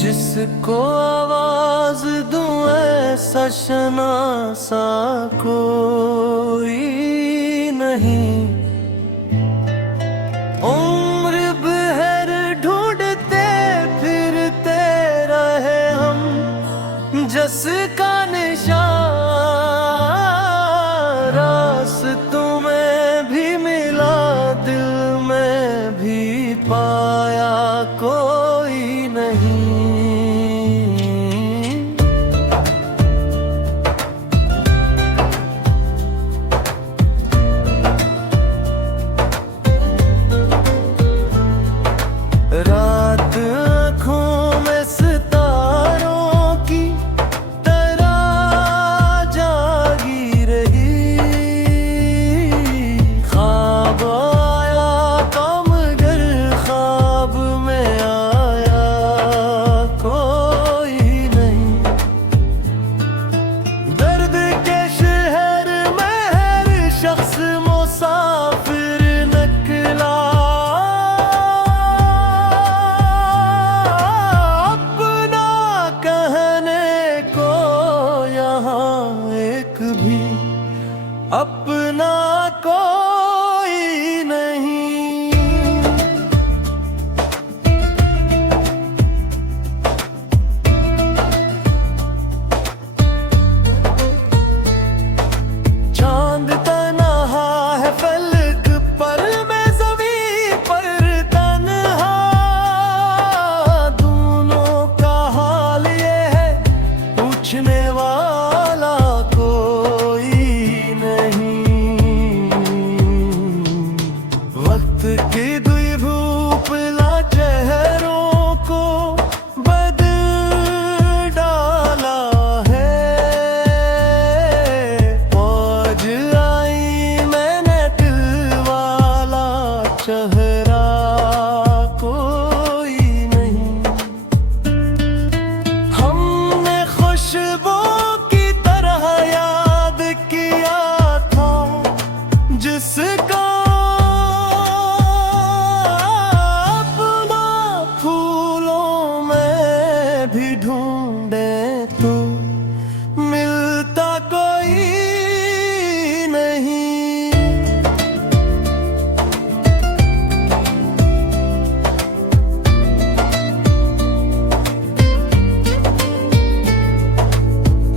जिसको आवाज दूं ऐसा शनासा कोई नहीं। उम्र भर ढूंढते फिरते रहे हम, जिसका निशान रास्तों में भी मिला, दिल में भी पाया कोई नहीं। रात आँखों में सितारों की तरह जागी रही, ख्वाब आया तो मगर ख्वाब में आया कोई नहीं। दर्द के शहर में हर शख्स मुसाफिर निकला, अपना कोई नहीं। चांद तन्हा है फलक पर, मैं ज़मीन पर तन्हा, दोनों का हाल ये है पूछने वाला की दुई धूप ला चेहरों को बदल डाला है। मौज आई मैंने दिल वाला चेहरा कोई नहीं। हमने खुशबू की तरह याद किया था जिसका ढूंढे तो मिलता कोई नहीं।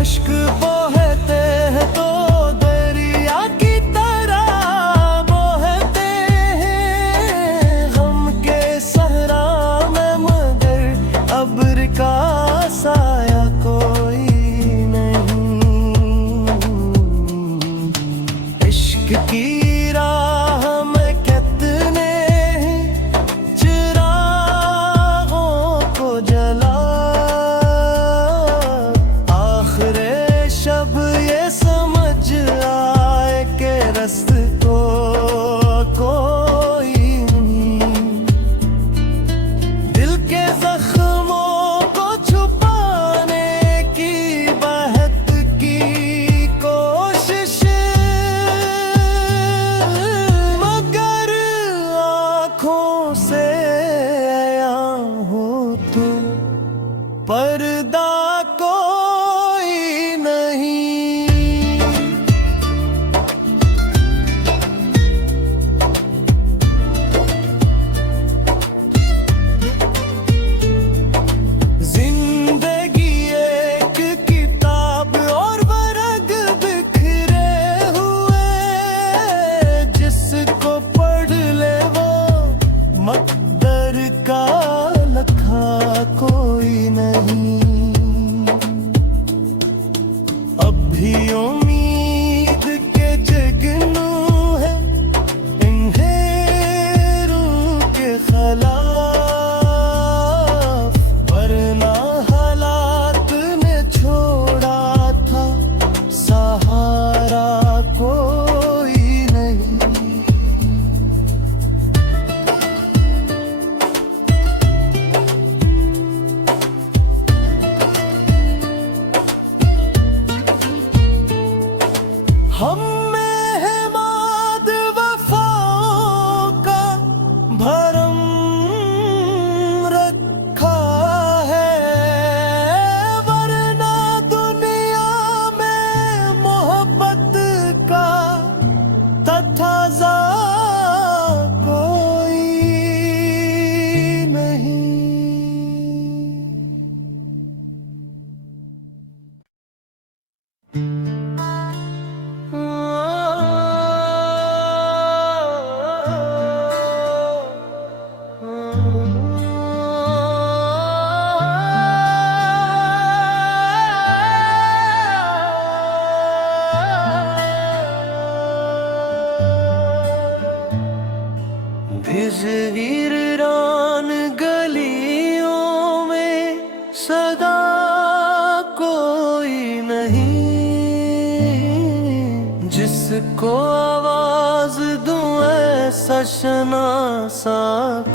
अश्क बहते हैं तो दरिया की तरह बहते हैं, गम के सहरा में मगर अब्र का साया कोई नहीं। इश्क की राह में कितने चिरागों को जला, आखिरे शब ये समझ आए के रास्ते को कोई नहीं। दिल के जख्मों से आया हो तो पर्दा कोई नहीं। जिंदगी एक किताब और वर्ग बिखरे हुए, जिसको पढ़ ले वो मत वीरान गलियों में सदा कोई नहीं, जिसको आवाज दूं ऐसा शनासा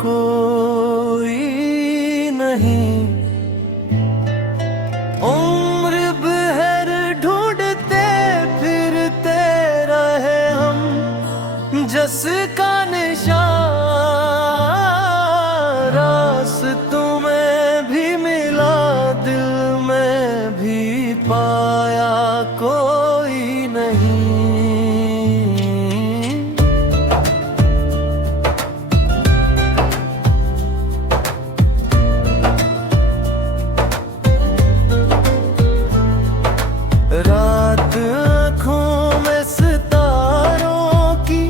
कोई नहीं। उम्र भर ढूंढते फिरते रहे हम, जिसका निशान रास्तों में भी मिला, दिल में भी पाया कोई नहीं। रात आँखों में सितारों की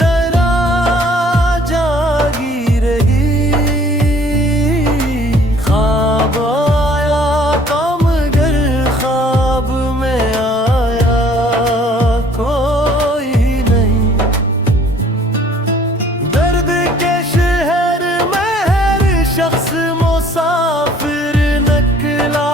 तरह जागी रही, ख्वाब आया तो मगर ख्वाब में आया कोई नहीं। दर्द के शहर में हर शख्स मुसाफिर निकला,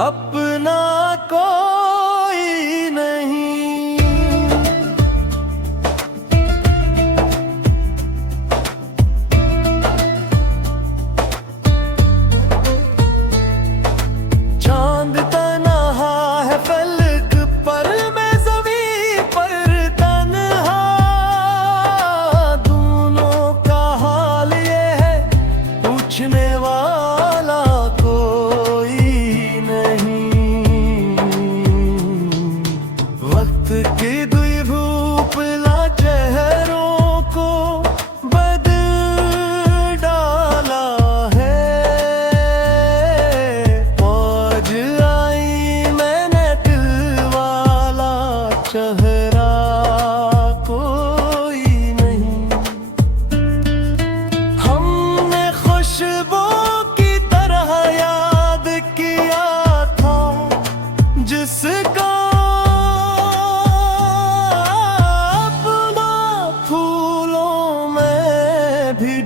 अपना कोई नहीं। चांद तन्हा है फलक पर, मैं ज़मीन पर तन्हा, दोनों का हाल ये है पूछने वाला की दुई धूप ला चेहरों को बदल डाला है। आज आई मैंने दिल वाला चेहरा कोई नहीं। हमने खुशबू की तरह याद किया था जिसका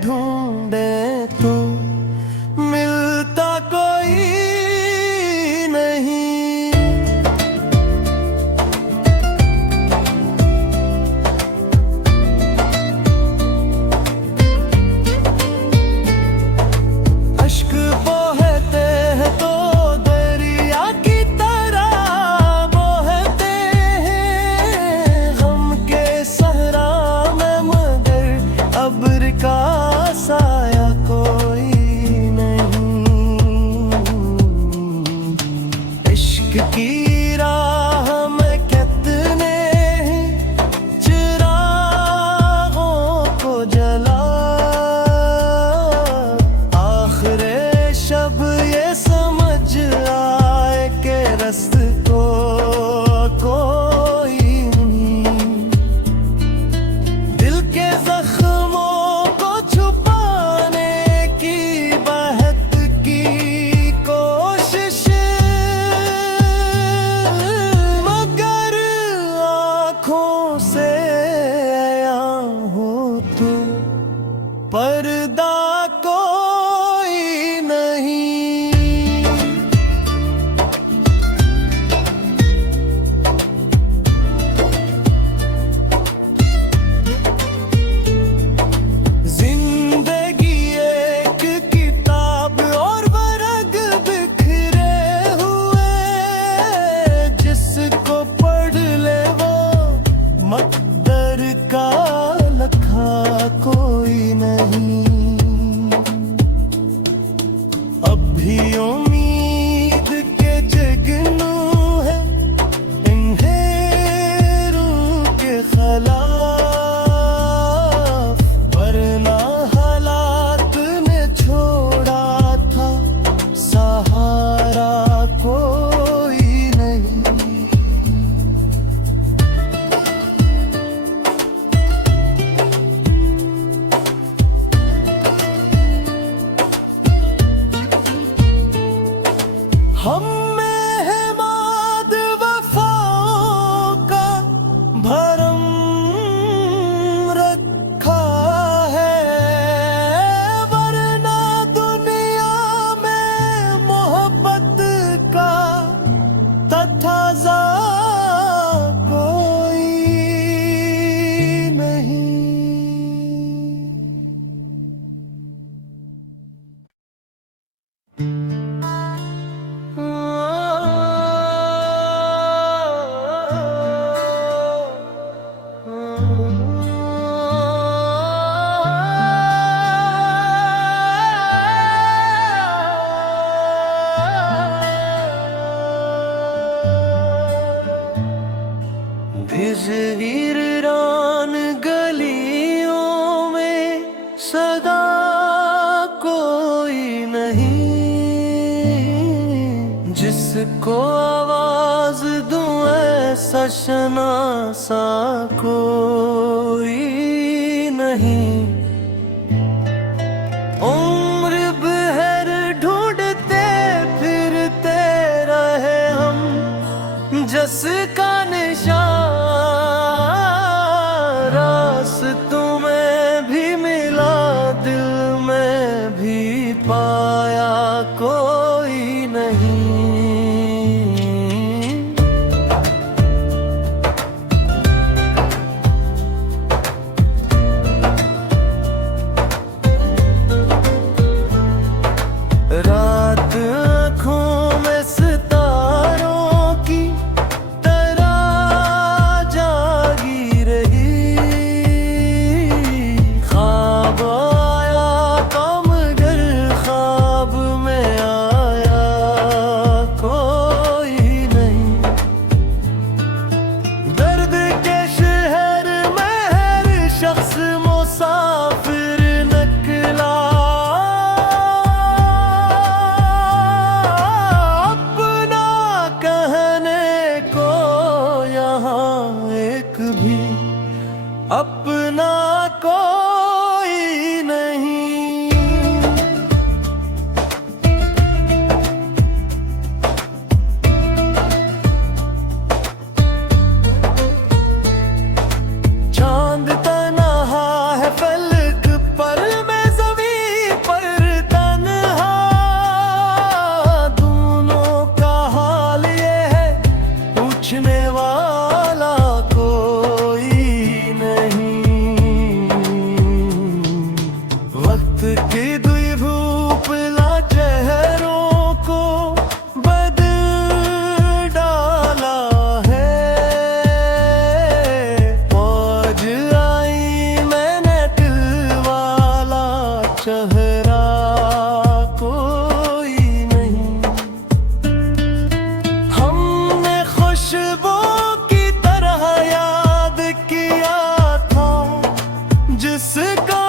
ढूंढे तो मिलता कोई नहीं। अश्क बहते हैं तो दरिया की तरह बहते हैं, गम के सहरा में मगर अब्र का साया कोई नहीं। इश्क की राह में कितने चिरागों को जला, आखिरे शब ये समझ आए के रास्ते को कोई नहीं। दिल के जख्मों को छुपाने की बहत की कोशिश इस वीरान गलियों में सदा कोई नहीं, जिसको आवाज दूं ऐसा शनासा कोई नहीं। उम्र भर ढूंढते फिरते रहे हम जिसका निशान, रास्तों में भी मिला दिल में भी पाया कोई नहीं। रात आँखों में सितारों की तरह जागी रही, ख्वाब आया तो मगर ख्वाब में आया कोई नहीं। दर्द के शहर में हर शख्स मुसाफिर निकला, अपना कोई नहीं। चांद तन्हा है फलक पर मैं ज़मीं पर तन्हा, दोनों का हाल ये है पूछने वाला की दुई धूप ला चेहरों को बदल डाला है। मौज आई मैंने दिल वाला चेहरा कोई नहीं। हमने खुशबू की तरह याद किया था जिसका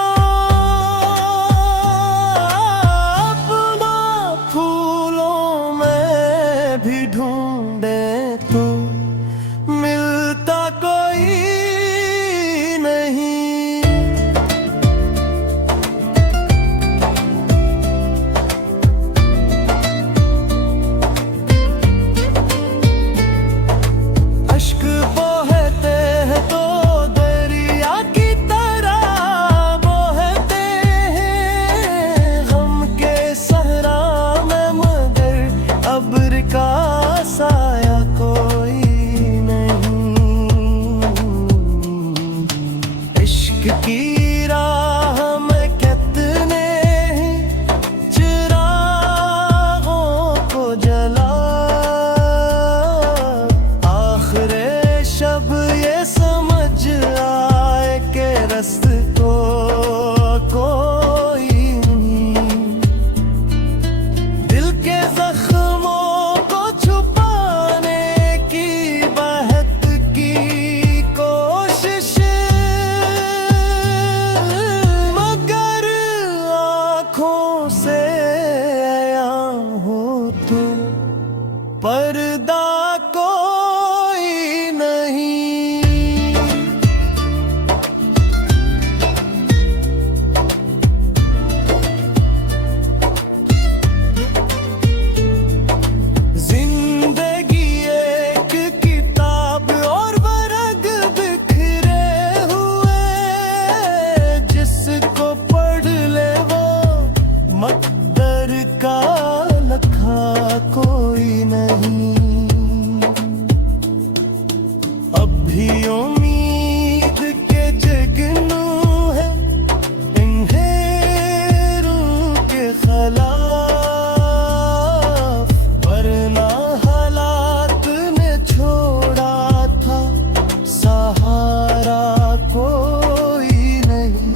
ढूंढे तो मिलता कोई नहीं। अश्क बहते हैं तो दरिया की तरह बहते हैं, गम के सहरा में मगर अब्र का साया कोई नहीं। इश्क की राह में कितने चिरागों को जला, आखिरे शब ये समझ आए के रास्ते को कोई नहीं। दिल के जख्मों पर्दा कोई नहीं। जिंदगी एक किताब और बरग बिखरे हुए, जिसको पढ़ ले वो मकदर का लखा कोई नहीं। अब भी उम्मीद के जगनू है अंधेरों के खिलाफ, वरना हालात ने छोड़ा था सहारा कोई नहीं।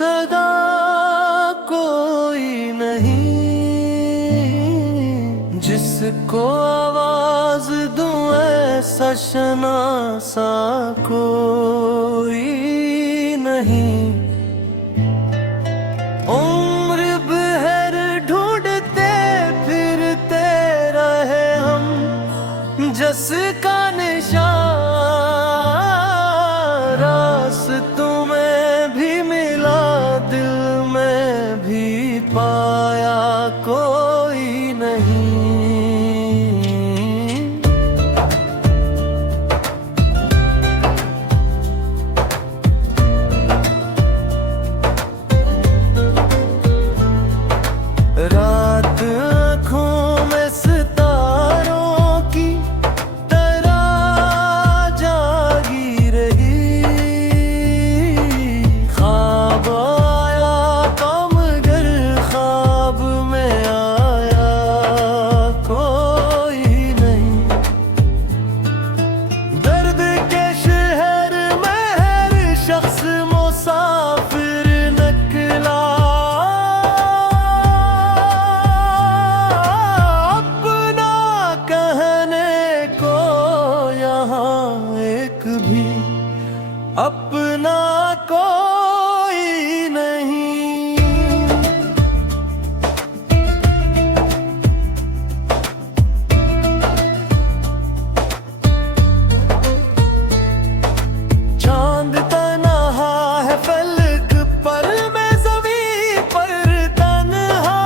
सदा कोई नहीं, जिसको आवाज दूं ऐसा शनासा कोई नहीं। उम्र भर ढूंढते फिरते रहे हम, जिसका निशान रास्तों में भी मिला, दिल में भी पाया कोई नहीं। रात आँखों में सितारों की तरह जागी रही, ख्वाब आया तो मगर ख्वाब में आया कोई नहीं। दर्द के शहर में हर शख्स मुसाफिर निकला, भी अपना कोई नहीं। चांद तन्हा है फलक पर, मैं ज़मीं पर तन्हा,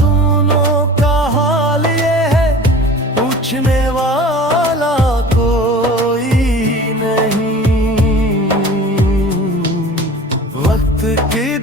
दोनों का हाल ये है पूछने वाला की